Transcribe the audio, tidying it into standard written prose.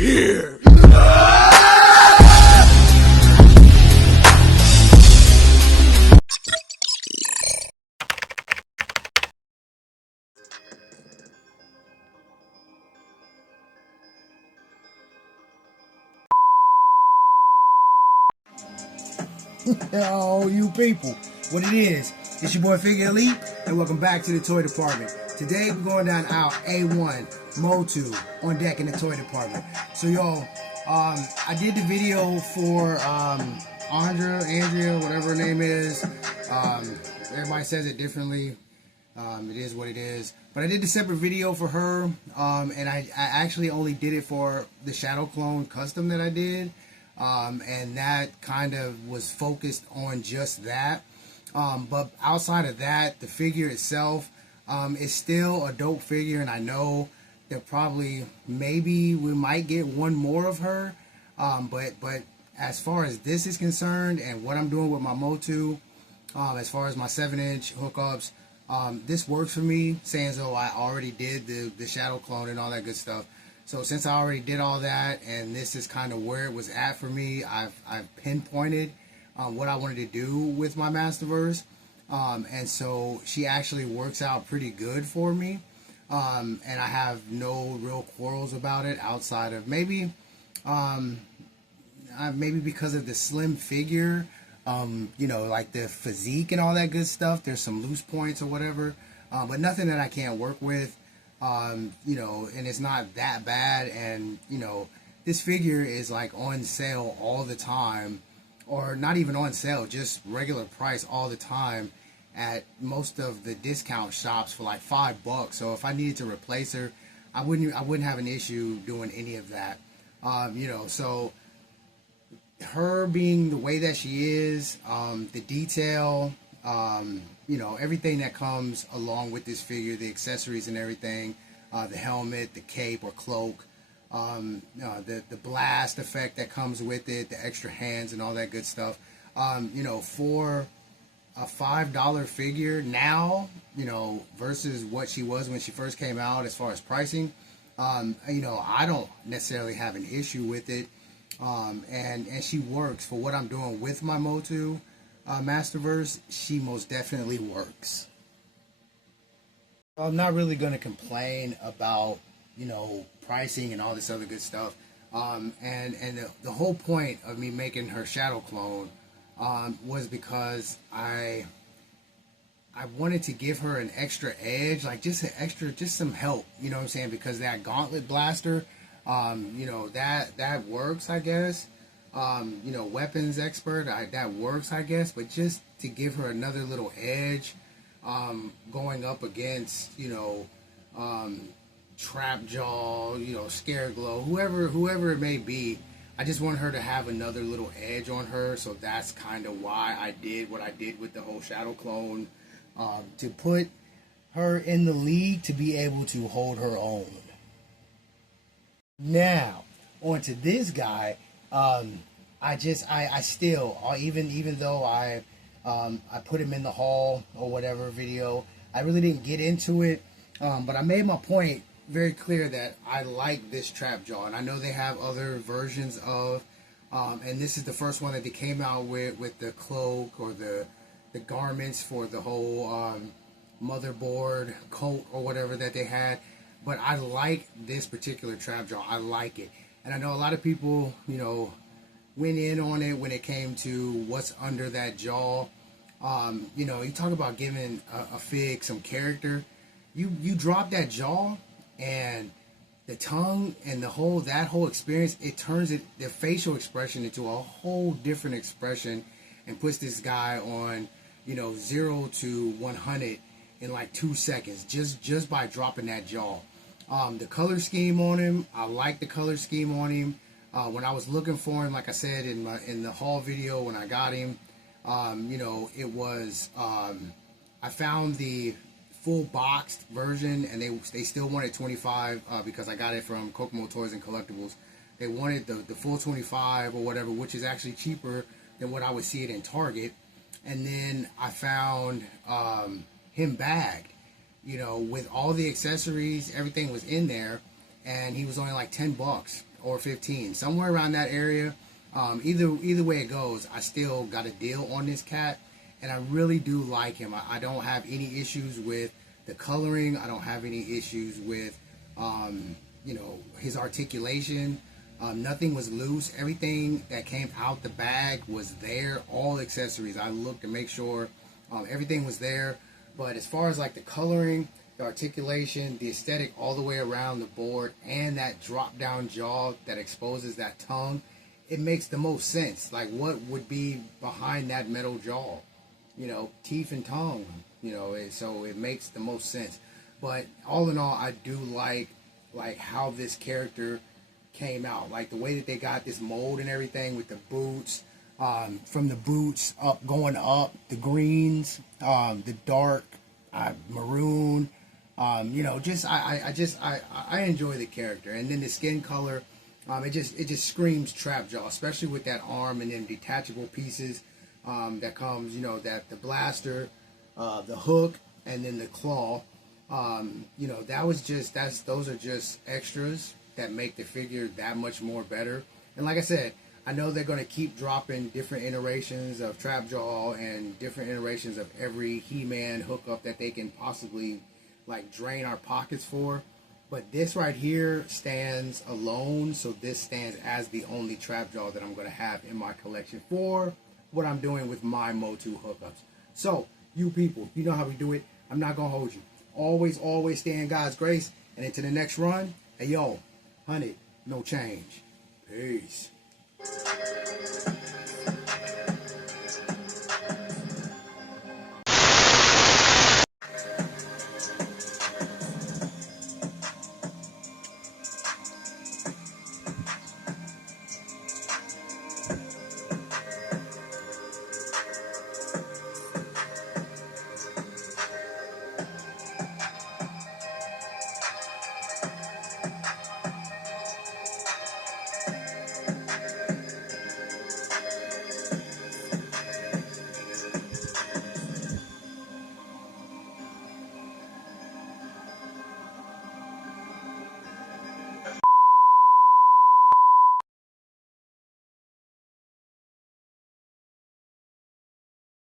here. Oh, you people. What it is, it's your boy Figure Elite, and welcome back to the toy department. Today we're going down aisle A1, Motu, on deck in the toy department. So y'all, I did the video for Andra, whatever her name is. Everybody says it differently. It is what it is. But I did the separate video for her, and I actually only did it for the Shadow Clone custom that I did. And that kind of was focused on just that. But outside of that, the figure itself is still a dope figure, and I know that probably maybe we might get one more of her. But as far as this is concerned, and what I'm doing with my Motu, as far as my 7-inch hookups, this works for me, saying as though I already did the Shadow Clone and all that good stuff. So since I already did all that, and this is kind of where it was at for me, I've pinpointed what I wanted to do with my Masterverse, and so she actually works out pretty good for me, and I have no real quarrels about it outside of maybe because of the slim figure, you know, like the physique and all that good stuff. There's some loose points or whatever, but nothing that I can't work with. You know, and it's not that bad, and you know, this figure is like on sale all the time, or not even on sale, just regular price all the time at most of the discount shops for like $5. So if I needed to replace her, I wouldn't have an issue doing any of that. You know, so her being the way that she is, the detail, you know, everything that comes along with this figure, the accessories and everything, the helmet, the cape or cloak, the blast effect that comes with it, the extra hands and all that good stuff. You know, for a $5 figure now, you know, versus what she was when she first came out as far as pricing, you know, I don't necessarily have an issue with it. And she works for what I'm doing with my Motu Masterverse. She most definitely works. I'm not really going to complain about, you know, pricing and all this other good stuff. And the whole point of me making her Shadow Clone was because I wanted to give her an extra edge, like just some help, you know what I'm saying? Because that Gauntlet Blaster, you know, that works, I guess. You know, weapons expert, that works, I guess, but just to give her another little edge, going up against, you know, Trapjaw, you know, Scareglow, whoever it may be, I just want her to have another little edge on her. So that's kind of why I did what I did with the whole Shadow Clone, to put her in the league to be able to hold her own. Now, on to this guy. I still, even though I put him in the haul or whatever video, I really didn't get into it, but I made my point very clear that I like this Trapjaw, and I know they have other versions of, and this is the first one that they came out with the cloak or the garments for the whole motherboard coat or whatever that they had, but I like this particular Trapjaw. I like it. And I know a lot of people, you know, went in on it when it came to what's under that jaw. You know, you talk about giving a fig some character. You drop that jaw and the tongue and that whole experience, it turns the facial expression into a whole different expression and puts this guy on, you know, 0 to 100 in like 2 seconds just by dropping that jaw. The color scheme on him, I like the color scheme on him. When I was looking for him, like I said in the haul video when I got him, you know, it was I found the full boxed version, and they still wanted 25 because I got it from Kokomo Toys and Collectibles. They wanted the full 25 or whatever, which is actually cheaper than what I would see it in Target. And then I found him bagged, you know, with all the accessories, everything was in there, and he was only like $10 or 15, somewhere around that area. Either way it goes, I still got a deal on this cat, and I really do like him. I don't have any issues with the coloring. I don't have any issues with you know, his articulation. Nothing was loose. Everything that came out the bag was there. All accessories, I looked to make sure everything was there. But as far as like the coloring, the articulation, the aesthetic all the way around the board, and that drop down jaw that exposes that tongue, it makes the most sense. Like, what would be behind that metal jaw? You know, teeth and tongue. You know, so it makes the most sense. But all in all, I do like how this character came out. Like the way that they got this mold and everything with the boots, from the boots up, going up, the greens, the dark maroon. You know, just I enjoy the character, and then the skin color. It just screams Trapjaw, especially with that arm and then detachable pieces that comes. You know, that the blaster, the hook, and then the claw. You know, those are just extras that make the figure that much more better. And like I said, I know they're going to keep dropping different iterations of Trapjaw and different iterations of every He-Man hookup that they can possibly like drain our pockets for. But this right here stands alone, so this stands as the only Trapjaw that I'm going to have in my collection for what I'm doing with my Motu hookups. So, you people, you know how we do it. I'm not going to hold you. Always stay in God's grace. And into the next run, hey yo, 100, no change. Peace.